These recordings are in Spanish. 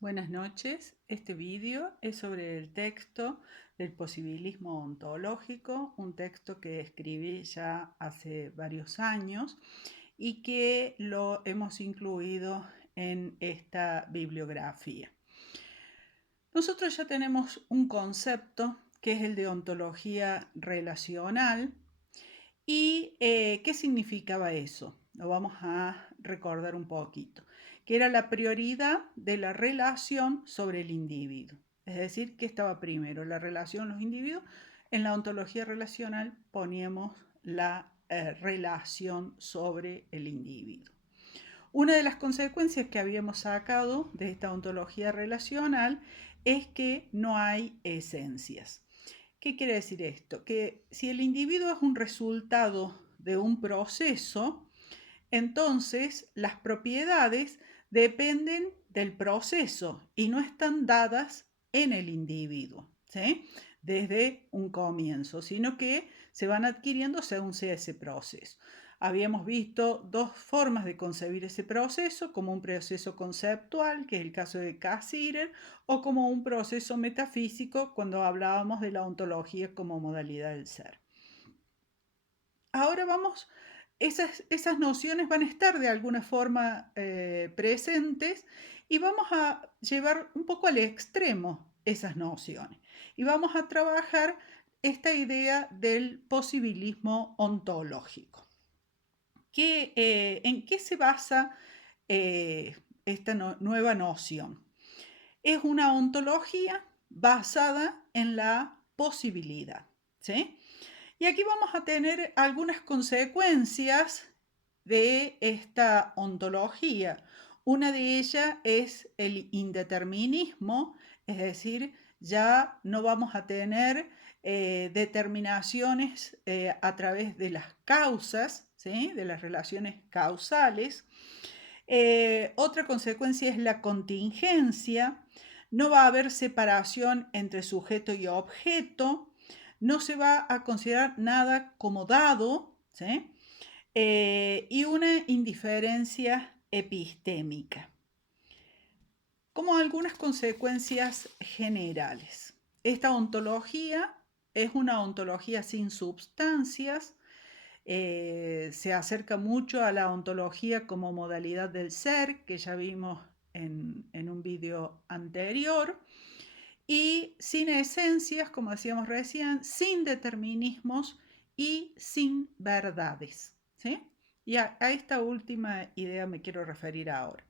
Buenas noches. Este vídeo es sobre el texto del posibilismo ontológico, un texto que escribí ya hace varios años y que lo hemos incluido en esta bibliografía. Nosotros ya tenemos un concepto que es el de ontología relacional. ¿Y qué significaba eso? Lo vamos a recordar un poquito, que era la prioridad de la relación sobre el individuo. Es decir, ¿qué estaba primero? La relación los individuos. En la ontología relacional poníamos la relación sobre el individuo. Una de las consecuencias que habíamos sacado de esta ontología relacional es que no hay esencias. ¿Qué quiere decir esto? Que si el individuo es un resultado de un proceso, entonces las propiedades dependen del proceso y no están dadas en el individuo, ¿sí? Desde un comienzo, sino que se van adquiriendo según sea ese proceso. Habíamos visto dos formas de concebir ese proceso, como un proceso conceptual, que es el caso de Cassirer, o como un proceso metafísico cuando hablábamos de la ontología como modalidad del ser. Ahora esas nociones van a estar de alguna forma presentes y vamos a llevar un poco al extremo esas nociones. Y vamos a trabajar esta idea del posibilismo ontológico. ¿En qué se basa esta nueva noción? Es una ontología basada en la posibilidad, ¿sí? Y aquí vamos a tener algunas consecuencias de esta ontología. Una de ellas es el indeterminismo, es decir, ya no vamos a tener determinaciones a través de las causas, ¿sí? De las relaciones causales. Otra consecuencia es la contingencia. No va a haber separación entre sujeto y objeto. No se va a considerar nada como dado, ¿sí? Y una indiferencia epistémica. Como algunas consecuencias generales. Esta ontología es una ontología sin substancias, se acerca mucho a la ontología como modalidad del ser, que ya vimos en un vídeo anterior, y sin esencias, como decíamos recién, sin determinismos y sin verdades, ¿sí? Y a esta última idea me quiero referir ahora.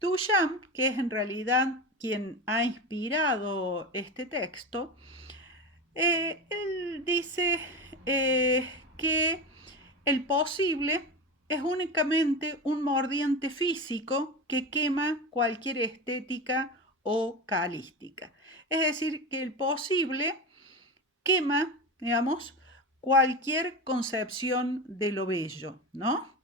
Duchamp, que es en realidad quien ha inspirado este texto, él dice que el posible es únicamente un mordiente físico que quema cualquier estética o calística. Es decir, que el posible quema, digamos, cualquier concepción de lo bello, ¿no?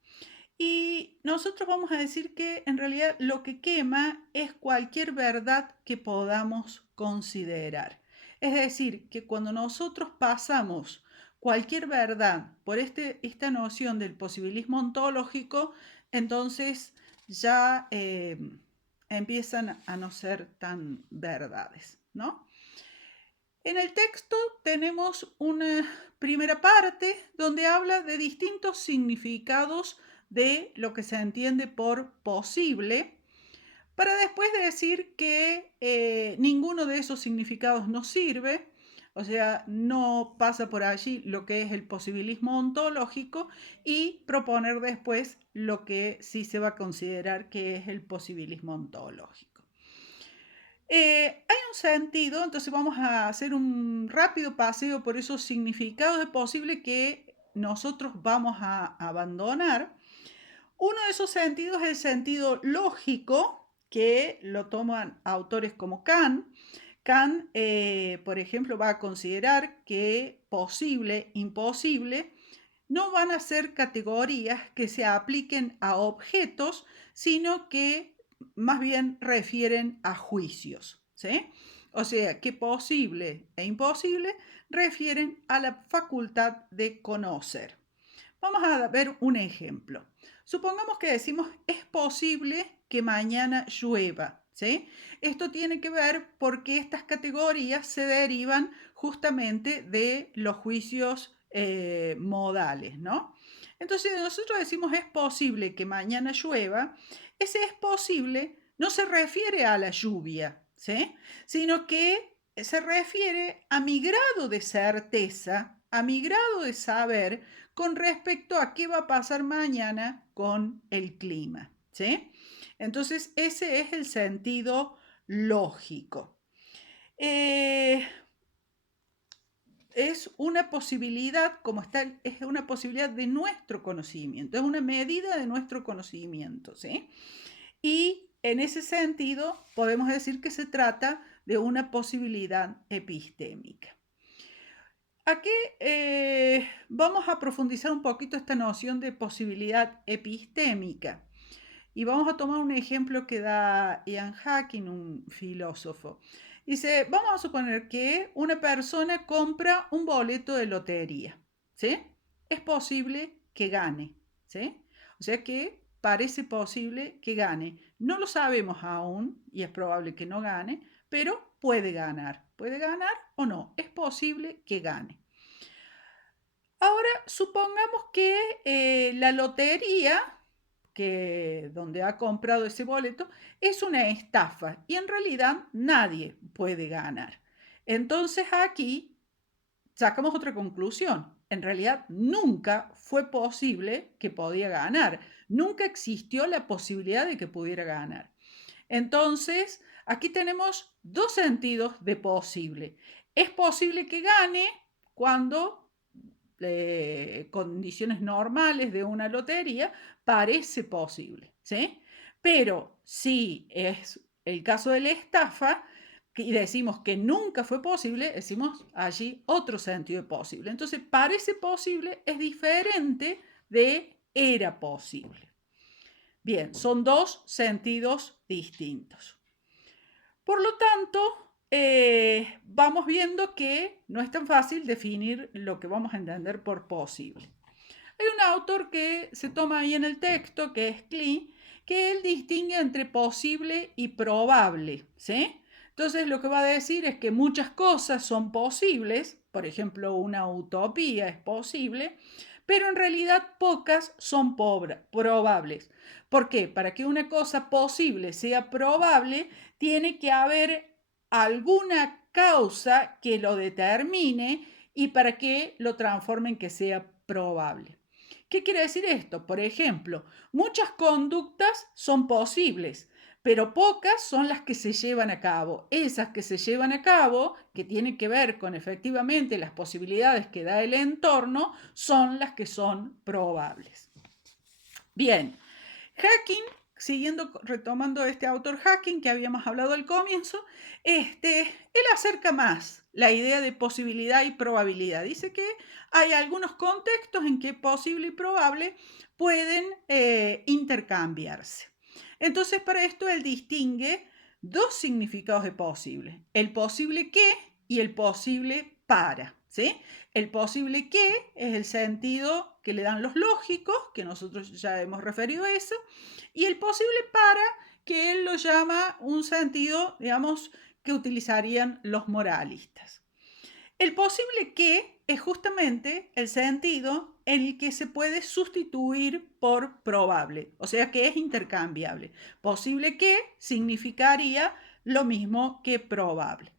Y nosotros vamos a decir que en realidad lo que quema es cualquier verdad que podamos considerar. Es decir, que cuando nosotros pasamos cualquier verdad por esta noción del posibilismo ontológico, entonces ya empiezan a no ser tan verdades, ¿no? En el texto tenemos una primera parte donde habla de distintos significados de lo que se entiende por posible, para después decir que ninguno de esos significados nos sirve, o sea, no pasa por allí lo que es el posibilismo ontológico y proponer después lo que sí se va a considerar que es el posibilismo ontológico. Hay un sentido, entonces vamos a hacer un rápido paseo por esos significados de posible que nosotros vamos a abandonar. Uno de esos sentidos es el sentido lógico, que lo toman autores como Kant. Kant, por ejemplo, va a considerar que posible, imposible, no van a ser categorías que se apliquen a objetos, sino que más bien refieren a juicios, ¿sí? O sea, que posible e imposible refieren a la facultad de conocer. Vamos a ver un ejemplo. Supongamos que decimos, es posible que mañana llueva. ¿sí? Esto tiene que ver porque estas categorías se derivan justamente de los juicios modales, ¿no? Entonces, nosotros decimos es posible que mañana llueva, ese es posible no se refiere a la lluvia, ¿sí? Sino que se refiere a mi grado de certeza, a mi grado de saber con respecto a qué va a pasar mañana con el clima, ¿sí? Entonces, ese es el sentido lógico. Es una posibilidad, como está, es una posibilidad de nuestro conocimiento, es una medida de nuestro conocimiento, ¿sí? Y en ese sentido podemos decir que se trata de una posibilidad epistémica. Aquí vamos a profundizar un poquito esta noción de posibilidad epistémica. Y vamos a tomar un ejemplo que da Ian Hacking, un filósofo. Dice, vamos a suponer que una persona compra un boleto de lotería, ¿sí? Es posible que gane, ¿sí? O sea que parece posible que gane. No lo sabemos aún y es probable que no gane, pero puede ganar. Puede ganar o no. Es posible que gane. Ahora, supongamos que la lotería donde ha comprado ese boleto es una estafa y en realidad nadie puede ganar. Entonces aquí sacamos otra conclusión. En realidad nunca fue posible que podía ganar. Nunca existió la posibilidad de que pudiera ganar. Entonces, aquí tenemos dos sentidos de posible. Es posible que gane cuando condiciones normales de una lotería parece posible, ¿sí? Pero si es el caso de la estafa y decimos que nunca fue posible, decimos allí otro sentido de posible. Entonces, parece posible es diferente de era posible. Bien, son dos sentidos distintos. Por lo tanto, vamos viendo que no es tan fácil definir lo que vamos a entender por posible. Hay un autor que se toma ahí en el texto, que es Klee, que él distingue entre posible y probable, ¿sí? Entonces lo que va a decir es que muchas cosas son posibles, por ejemplo, una utopía es posible, pero en realidad pocas son probables. ¿Por qué? Para que una cosa posible sea probable, tiene que haber alguna causa que lo determine y para que lo transforme en que sea probable. ¿Qué quiere decir esto? Por ejemplo, muchas conductas son posibles, pero pocas son las que se llevan a cabo. Esas que se llevan a cabo, que tienen que ver con efectivamente las posibilidades que da el entorno, son las que son probables. Bien, Hacking, retomando este autor Hacking que habíamos hablado al comienzo, él acerca más la idea de posibilidad y probabilidad. Dice que hay algunos contextos en que posible y probable pueden intercambiarse. Entonces, para esto él distingue dos significados de posible: el posible que y el posible para, ¿sí? El posible que es el sentido que le dan los lógicos, que nosotros ya hemos referido a eso, y el posible para, que él lo llama un sentido, digamos, que utilizarían los moralistas. El posible que es justamente el sentido en el que se puede sustituir por probable, o sea que es intercambiable. Posible que significaría lo mismo que probable.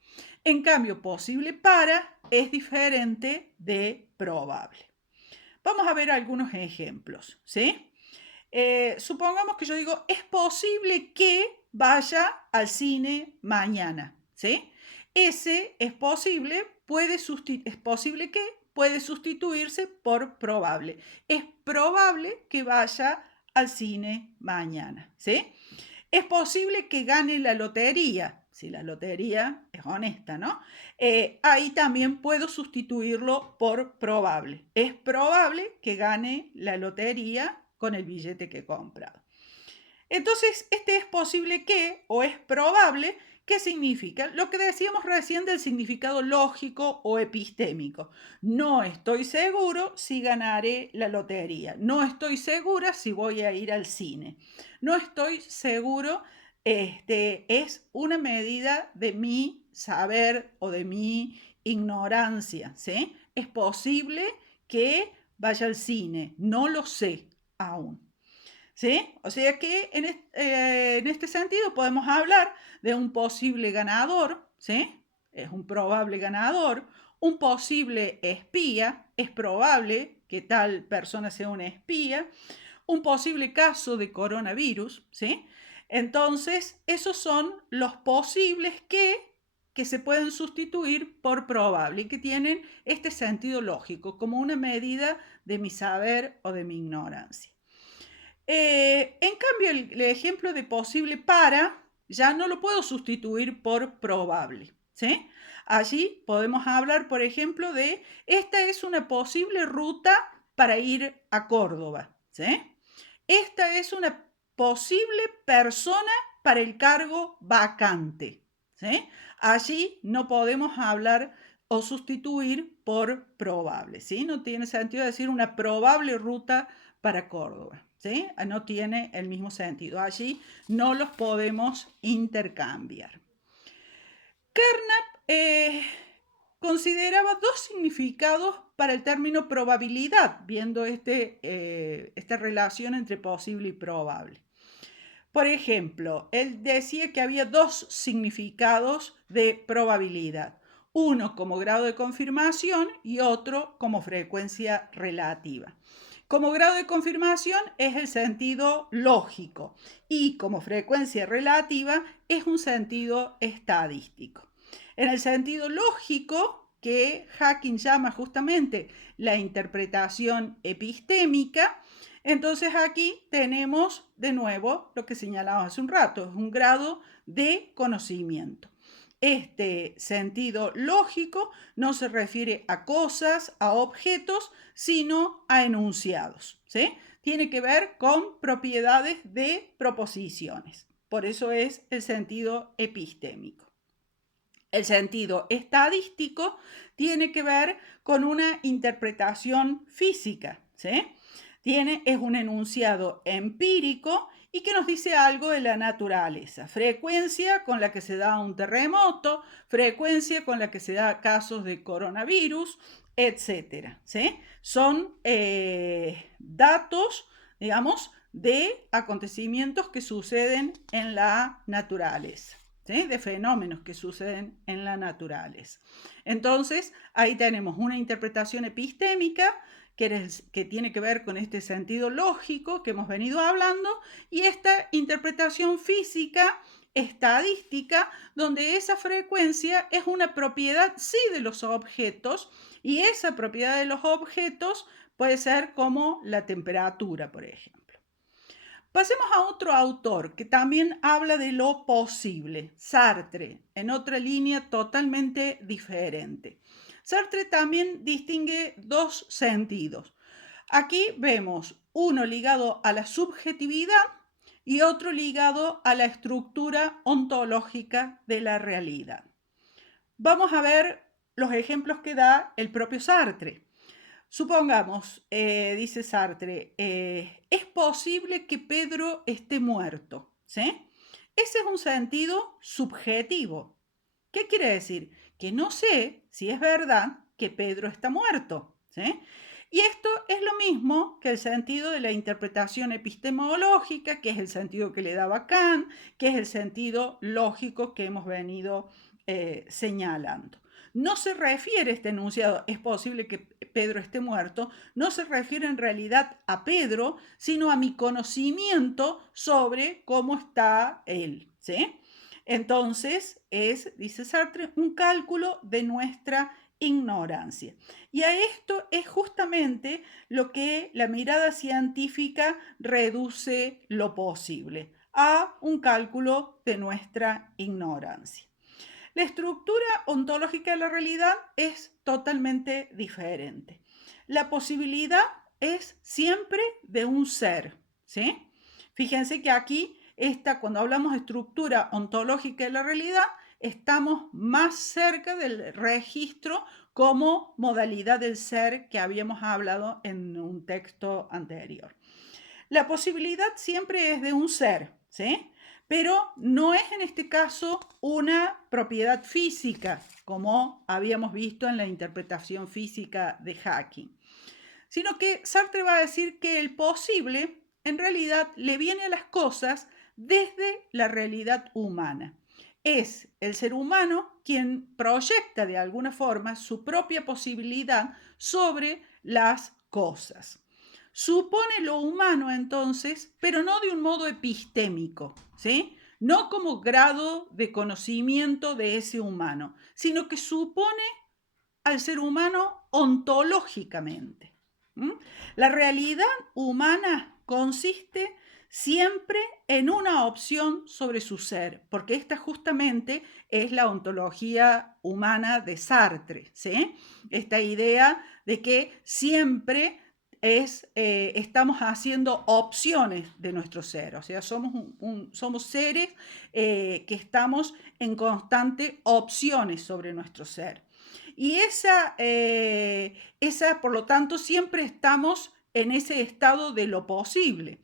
En cambio, posible para es diferente de probable. Vamos a ver algunos ejemplos, ¿sí? Supongamos que yo digo, es posible que vaya al cine mañana, ¿sí? Ese es posible, es posible que puede sustituirse por probable. Es probable que vaya al cine mañana, ¿sí? Es posible que gane la lotería, si la lotería es honesta, ¿no? Ahí también puedo sustituirlo por probable. Es probable que gane la lotería con el billete que he comprado. Entonces, este es posible que, o es probable, ¿qué significa? Lo que decíamos recién del significado lógico o epistémico. No estoy seguro si ganaré la lotería. No estoy segura si voy a ir al cine. No estoy seguro es una medida de mi saber o de mi ignorancia, ¿sí? Es posible que vaya al cine, no lo sé aún, ¿sí? O sea que en este sentido podemos hablar de un posible ganador, ¿sí? Es un probable ganador, un posible espía, es probable que tal persona sea una espía, un posible caso de coronavirus, ¿sí? Entonces, esos son los posibles que se pueden sustituir por probable y que tienen este sentido lógico como una medida de mi saber o de mi ignorancia. En cambio, el ejemplo de posible para ya no lo puedo sustituir por probable, ¿sí? Allí podemos hablar, por ejemplo, de esta es una posible ruta para ir a Córdoba, ¿sí? Esta es una posible persona para el cargo vacante, ¿sí? Allí no podemos hablar o sustituir por probable, ¿sí? No tiene sentido decir una probable ruta para Córdoba, ¿sí? No tiene el mismo sentido. Allí no los podemos intercambiar. Carnap consideraba dos significados para el término probabilidad, viendo esta relación entre posible y probable. Por ejemplo, él decía que había dos significados de probabilidad, uno como grado de confirmación y otro como frecuencia relativa. Como grado de confirmación es el sentido lógico y como frecuencia relativa es un sentido estadístico. En el sentido lógico, que Hacking llama justamente la interpretación epistémica, entonces aquí tenemos de nuevo lo que señalaba hace un rato, es un grado de conocimiento. Este sentido lógico no se refiere a cosas, a objetos, sino a enunciados, ¿sí? Tiene que ver con propiedades de proposiciones. Por eso es el sentido epistémico. El sentido estadístico tiene que ver con una interpretación física, ¿sí? Es un enunciado empírico y que nos dice algo de la naturaleza. Frecuencia con la que se da un terremoto, frecuencia con la que se da casos de coronavirus, etcétera, ¿sí? Son datos, digamos, de acontecimientos que suceden en la naturaleza. ¿Sí? De fenómenos que suceden en la naturaleza. Entonces, ahí tenemos una interpretación epistémica que tiene que ver con este sentido lógico que hemos venido hablando y esta interpretación física estadística donde esa frecuencia es una propiedad sí de los objetos y esa propiedad de los objetos puede ser como la temperatura, por ejemplo. Pasemos a otro autor que también habla de lo posible, Sartre, en otra línea totalmente diferente. Sartre también distingue dos sentidos. Aquí vemos uno ligado a la subjetividad y otro ligado a la estructura ontológica de la realidad. Vamos a ver los ejemplos que da el propio Sartre. Supongamos, dice Sartre, es posible que Pedro esté muerto, ¿sí? Ese es un sentido subjetivo. ¿Qué quiere decir? Que no sé si es verdad que Pedro está muerto, ¿sí? Y esto es lo mismo que el sentido de la interpretación epistemológica, que es el sentido que le daba Kant, que es el sentido lógico que hemos venido señalando. No se refiere este enunciado, es posible que Pedro esté muerto, no se refiere en realidad a Pedro, sino a mi conocimiento sobre cómo está él, ¿sí? Entonces es, dice Sartre, un cálculo de nuestra ignorancia. Y a esto es justamente lo que la mirada científica reduce lo posible, a un cálculo de nuestra ignorancia. La estructura ontológica de la realidad es totalmente diferente. La posibilidad es siempre de un ser, ¿sí? Fíjense que aquí cuando hablamos de estructura ontológica de la realidad, estamos más cerca del registro como modalidad del ser que habíamos hablado en un texto anterior. La posibilidad siempre es de un ser, ¿sí? pero no es en este caso una propiedad física, como habíamos visto en la interpretación física de Hawking, sino que Sartre va a decir que el posible en realidad le viene a las cosas desde la realidad humana. Es el ser humano quien proyecta de alguna forma su propia posibilidad sobre las cosas. Supone lo humano entonces, pero no de un modo epistémico, ¿sí? No como grado de conocimiento de ese humano, sino que supone al ser humano ontológicamente. ¿Mm? La realidad humana consiste siempre en una opción sobre su ser, porque esta justamente es la ontología humana de Sartre, ¿sí? Esta idea de que siempre estamos haciendo opciones de nuestro ser, o sea, somos seres que estamos en constante opciones sobre nuestro ser. Y por lo tanto, siempre estamos en ese estado de lo posible.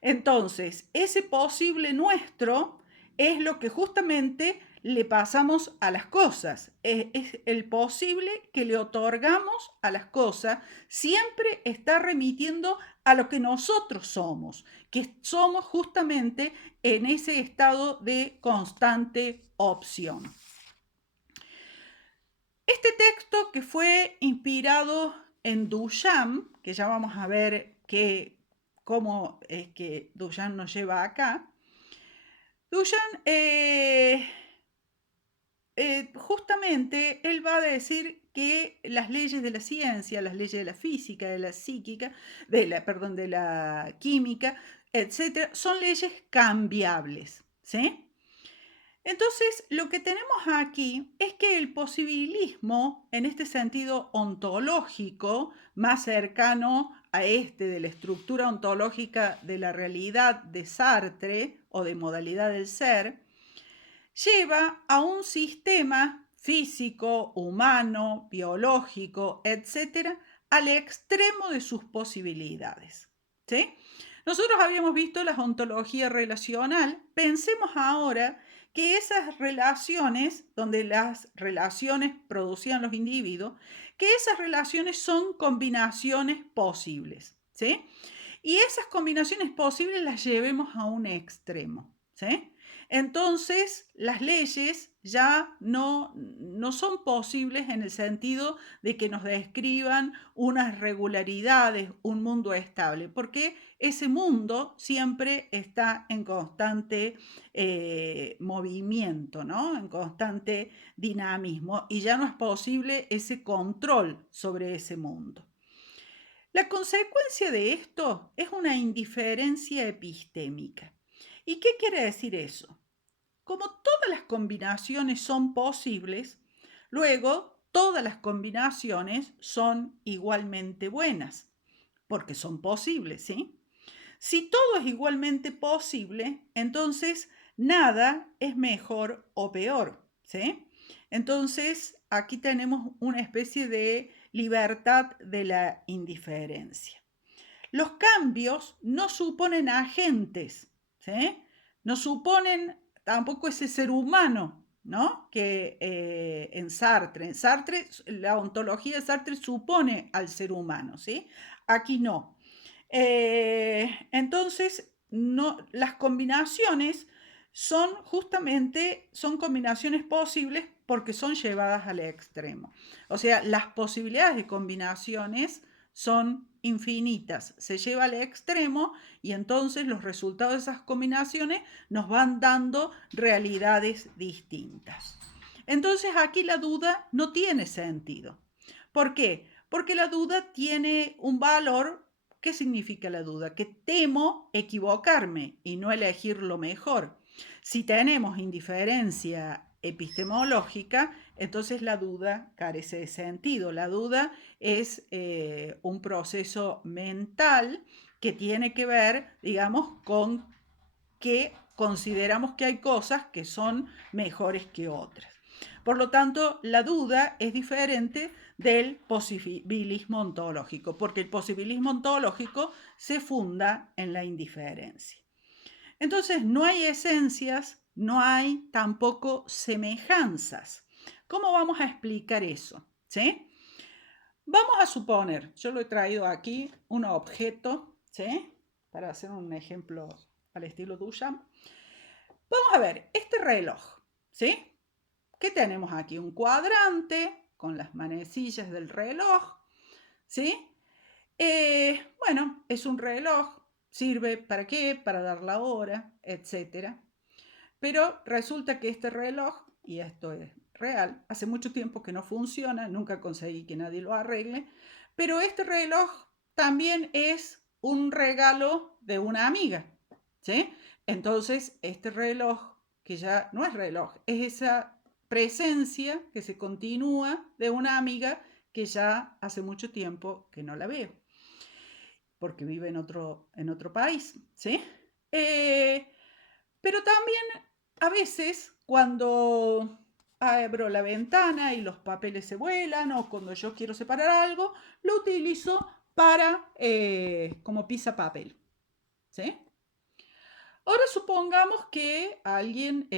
Entonces, ese posible nuestro es lo que justamente le pasamos a las cosas. Es el posible que le otorgamos a las cosas, siempre está remitiendo a lo que nosotros somos, que somos justamente en ese estado de constante opción. Este texto, que fue inspirado en Duchamp, que ya vamos a ver cómo es que Duchamp nos lleva acá, Duchamp justamente él va a decir que las leyes de la ciencia, las leyes de la física, de la psíquica, de la química, etcétera, son leyes cambiables, ¿sí? Entonces, lo que tenemos aquí es que el posibilismo, en este sentido ontológico, más cercano a este de la estructura ontológica de la realidad de Sartre o de modalidad del ser, lleva a un sistema físico, humano, biológico, etcétera, al extremo de sus posibilidades. ¿Sí? Nosotros habíamos visto la ontología relacional. Pensemos ahora que esas relaciones, donde las relaciones producían los individuos, que esas relaciones son combinaciones posibles, ¿sí? Y esas combinaciones posibles las llevemos a un extremo, ¿sí? Entonces, las leyes ya no son posibles en el sentido de que nos describan unas regularidades, un mundo estable, porque ese mundo siempre está en constante movimiento, ¿no? En constante dinamismo, y ya no es posible ese control sobre ese mundo. La consecuencia de esto es una indiferencia epistémica. ¿Y qué quiere decir eso? Como todas las combinaciones son posibles, luego todas las combinaciones son igualmente buenas, porque son posibles, ¿sí? Si todo es igualmente posible, entonces nada es mejor o peor, ¿sí? Entonces aquí tenemos una especie de libertad de la indiferencia. Los cambios no suponen agentes, ¿sí? No suponen tampoco ese ser humano, ¿no? Que en Sartre, la ontología de Sartre supone al ser humano, ¿sí? Aquí no. Entonces, no, las combinaciones son justamente, son combinaciones posibles porque son llevadas al extremo. O sea, las posibilidades de combinaciones son infinitas, se lleva al extremo y entonces los resultados de esas combinaciones nos van dando realidades distintas. Entonces aquí la duda no tiene sentido. ¿Por qué? Porque la duda tiene un valor. ¿Qué significa la duda? Que temo equivocarme y no elegir lo mejor. Si tenemos indiferencia epistemológica, entonces la duda carece de sentido. La duda es un proceso mental que tiene que ver, digamos, con que consideramos que hay cosas que son mejores que otras. Por lo tanto, la duda es diferente del posibilismo ontológico, porque el posibilismo ontológico se funda en la indiferencia. Entonces, no hay esencias, no hay tampoco semejanzas. ¿Cómo vamos a explicar eso? ¿Sí? Vamos a suponer, yo lo he traído aquí, un objeto, ¿sí? Para hacer un ejemplo al estilo Duchamp. Vamos a ver, este reloj, ¿sí? ¿Qué tenemos aquí? Un cuadrante con las manecillas del reloj, ¿sí? Bueno, es un reloj, sirve para qué, para dar la hora, etcétera. Pero resulta que este reloj, y esto es real, hace mucho tiempo que no funciona, nunca conseguí que nadie lo arregle, pero este reloj también es un regalo de una amiga, ¿sí? Entonces, este reloj, que ya no es reloj, es esa presencia que se continúa de una amiga que ya hace mucho tiempo que no la veo, porque vive en otro país, ¿sí? Eh, pero también a veces cuando abro la ventana y los papeles se vuelan o cuando yo quiero separar algo, lo utilizo para como papel, ¿sí? Ahora supongamos que alguien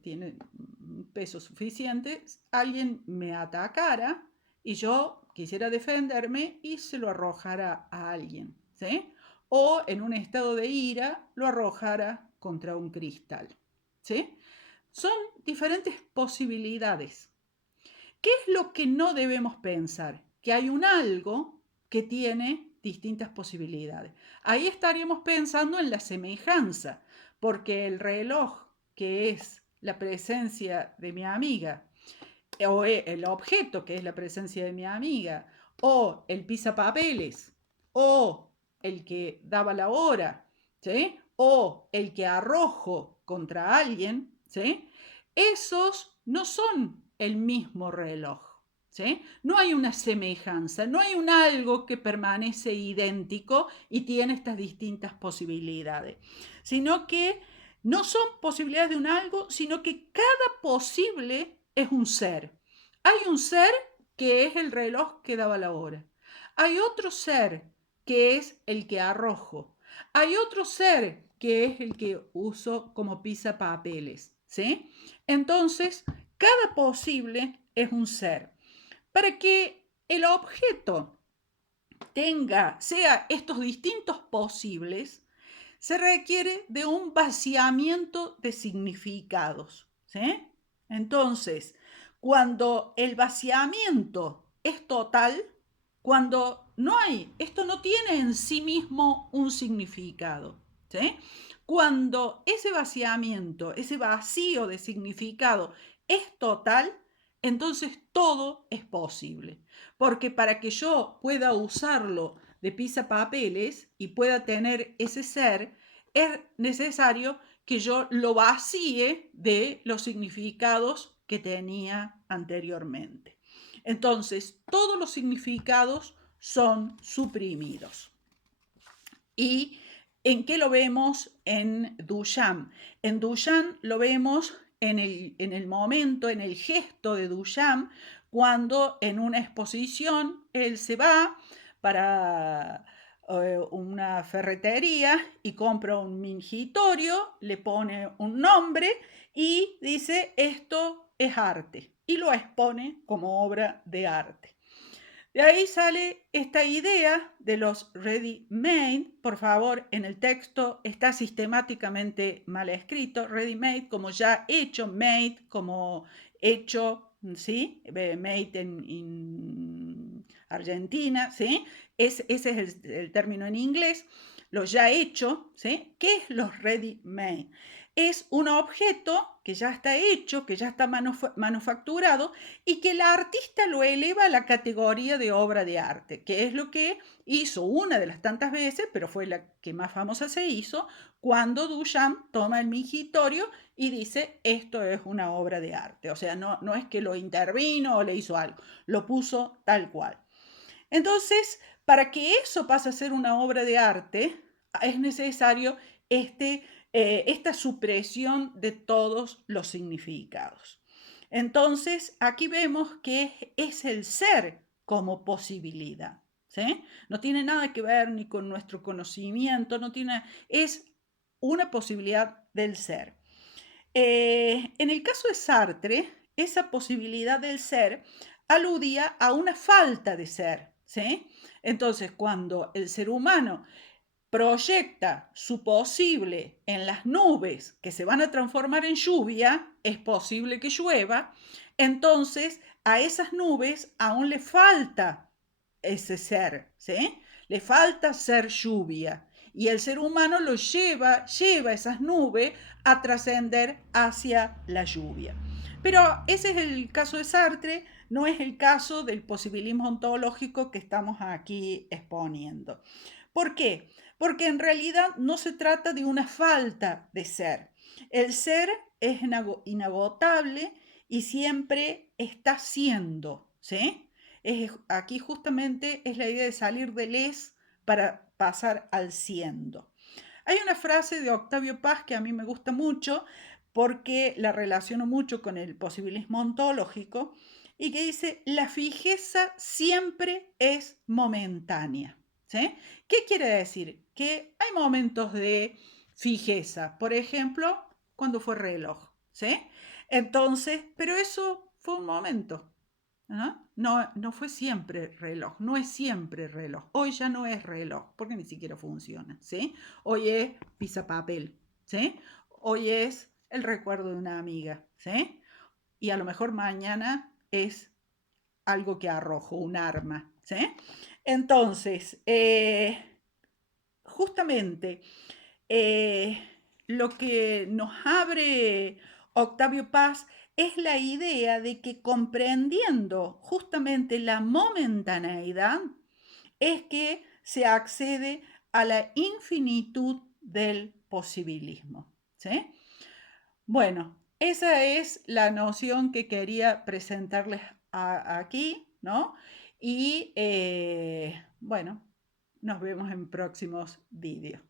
tiene un peso suficiente, alguien me atacara y yo quisiera defenderme y se lo arrojara a alguien, ¿sí? O en un estado de ira lo arrojara contra un cristal, ¿sí? Son diferentes posibilidades. ¿Qué es lo que no debemos pensar? Que hay un algo que tiene distintas posibilidades. Ahí estaríamos pensando en la semejanza, porque el reloj, que es la presencia de mi amiga, o el objeto, que es la presencia de mi amiga, o el pisapapeles, o el que daba la hora, ¿sí? O el que arrojo contra alguien, ¿sí? Esos no son el mismo reloj, ¿sí? No hay una semejanza, no hay un algo que permanece idéntico y tiene estas distintas posibilidades, sino que no son posibilidades de un algo, sino que cada posible es un ser. Hay un ser que es el reloj que daba la hora. Hay otro ser que es el que arrojo. Hay otro ser que es el que uso como papeles, ¿sí? Entonces, cada posible es un ser. Para que el objeto sea estos distintos posibles, se requiere de un vaciamiento de significados, ¿sí? Entonces, cuando el vaciamiento es total, cuando no hay, esto no tiene en sí mismo un significado, ¿sí? Cuando ese vaciamiento, ese vacío de significado es total, entonces todo es posible. Porque para que yo pueda usarlo de papeles y pueda tener ese ser, es necesario que yo lo vacíe de los significados que tenía anteriormente. Entonces, todos los significados son suprimidos. ¿Y en qué lo vemos en Duchamp? En Duchamp lo vemos en el momento, en el gesto de Duchamp, cuando en una exposición él se va para una ferretería y compra un mingitorio, le pone un nombre y dice esto es arte y lo expone como obra de arte. De ahí sale esta idea de los ready-made. Por favor, en el texto está sistemáticamente mal escrito. Ready-made como ya hecho, made como hecho, ¿sí? Made en Argentina, ¿sí? Ese es el término en inglés. Lo ya hecho, ¿sí? ¿Qué es los ready-made? Es un objeto que ya está hecho, que ya está manufacturado y que el artista lo eleva a la categoría de obra de arte, que es lo que hizo una de las tantas veces, pero fue la que más famosa se hizo, cuando Duchamp toma el mingitorio y dice, esto es una obra de arte. O sea, no es que lo intervino o le hizo algo, lo puso tal cual. Entonces, para que eso pase a ser una obra de arte, es necesario esta supresión de todos los significados. Entonces, aquí vemos que es el ser como posibilidad. ¿Sí? No tiene nada que ver ni con nuestro conocimiento, no tiene, es una posibilidad del ser. En el caso de Sartre, esa posibilidad del ser aludía a una falta de ser, ¿sí? Entonces, cuando el ser humano proyecta su posible en las nubes que se van a transformar en lluvia, es posible que llueva, entonces a esas nubes aún le falta ese ser, ¿sí? Le falta ser lluvia. Y el ser humano lo lleva esas nubes a trascender hacia la lluvia. Pero ese es el caso de Sartre, no es el caso del posibilismo ontológico que estamos aquí exponiendo. ¿Por qué? Porque en realidad no se trata de una falta de ser. El ser es inagotable y siempre está siendo, ¿sí? Aquí justamente es la idea de salir del es para pasar al siendo. Hay una frase de Octavio Paz que a mí me gusta mucho porque la relaciono mucho con el posibilismo ontológico y que dice, la fijeza siempre es momentánea. ¿Sí? ¿Qué quiere decir? Que hay momentos de fijeza, por ejemplo, cuando fue reloj, ¿sí? Entonces, pero eso fue un momento, ¿no? No fue siempre reloj, no es siempre reloj. Hoy ya no es reloj, porque ni siquiera funciona, ¿sí? Hoy es pisapapel, ¿sí? Hoy es el recuerdo de una amiga, ¿sí? Y a lo mejor mañana es algo que arrojo, un arma, ¿sí? Entonces, justamente eh, lo que nos abre Octavio Paz es la idea de que comprendiendo justamente la momentaneidad es que se accede a la infinitud del posibilismo. ¿Sí? Bueno, esa es la noción que quería presentarles aquí, ¿no? Y bueno, nos vemos en próximos vídeos.